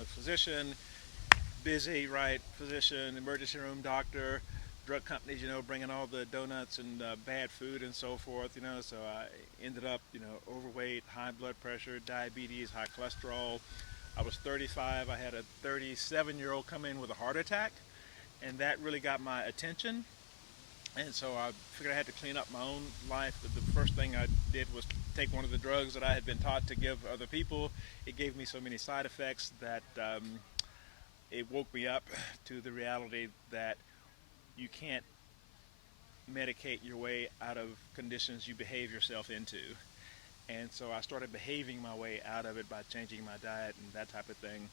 a physician, busy, right? Physician, emergency room doctor, drug companies, bringing all the donuts and bad food and so forth, So I ended up, overweight, high blood pressure, diabetes, high cholesterol. I was 35. I had a 37-year-old come in with a heart attack, and that really got my attention. And so I figured I had to clean up my own life. The first thing I did was take one of the drugs that I had been taught to give other people. It gave me so many side effects that it woke me up to the reality that you can't medicate your way out of conditions you behave yourself into. And so I started behaving my way out of it by changing my diet and that type of thing.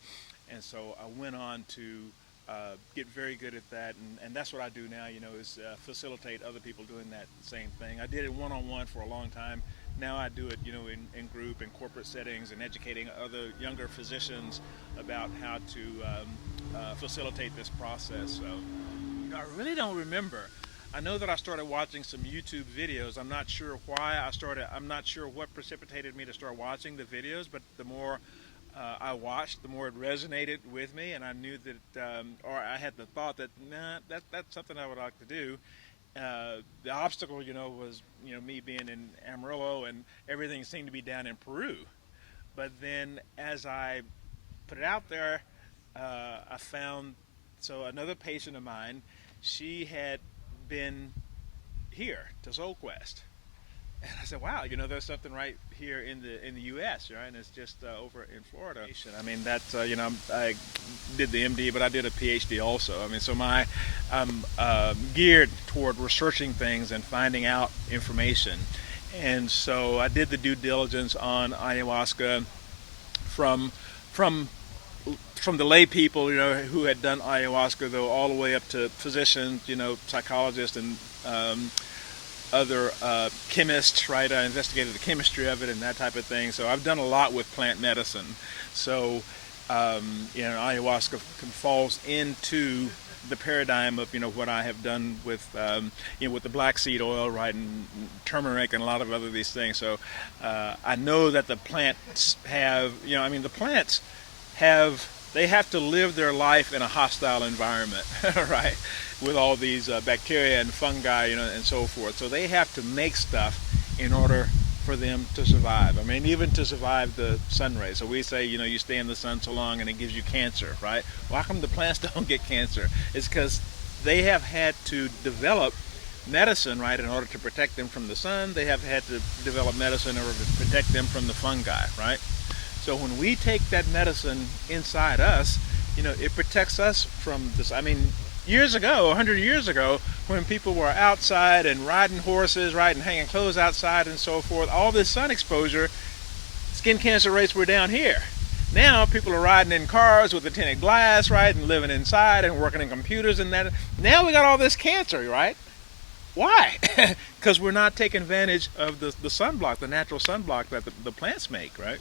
And so I went on to get very good at that, and that's what I do now, is facilitate other people doing that same thing. I did it one-on-one for a long time. Now I do it, in group and corporate settings, and educating other younger physicians about how to facilitate this process. So, I really don't remember. I know that I started watching some YouTube videos. I'm not sure why I started. I'm not sure what precipitated me to start watching the videos, but the more I watched, the more it resonated with me, and I knew that, or I had the thought that, that's something I would like to do. The obstacle, was, me being in Amarillo, and everything seemed to be down in Peru. But then as I put it out there, I found, so another patient of mine, she had been here to SoulQuest. And I said, wow, there's something right here in the U.S., right? And it's just over in Florida. I mean, that's, I did the MD, but I did a PhD also. I mean, so I'm geared toward researching things and finding out information. And so I did the due diligence on ayahuasca from the lay people, who had done ayahuasca, though, all the way up to physicians, psychologists, and other chemists, right? I investigated the chemistry of it and that type of thing. So I've done a lot with plant medicine. So, ayahuasca falls into the paradigm of, what I have done with, with the black seed oil, right, and turmeric and a lot of other these things. So I know that the plants have, the plants they have to live their life in a hostile environment, right? With all these bacteria and fungi, and so forth. So they have to make stuff in order for them to survive. I mean, even to survive the sun rays. So we say, you stay in the sun so long and it gives you cancer, right? Well, how come the plants don't get cancer? It's because they have had to develop medicine, right, in order to protect them from the sun. They have had to develop medicine in order to protect them from the fungi, right? So when we take that medicine inside us, it protects us from this. I mean, years ago, 100 years ago, when people were outside and riding horses, right, and hanging clothes outside and so forth, all this sun exposure, skin cancer rates were down here. Now people are riding in cars with the tinted glass, right, and living inside and working in computers and that. Now we got all this cancer, right? Why? Because we're not taking advantage of the sunblock, the natural sunblock that the plants make, right?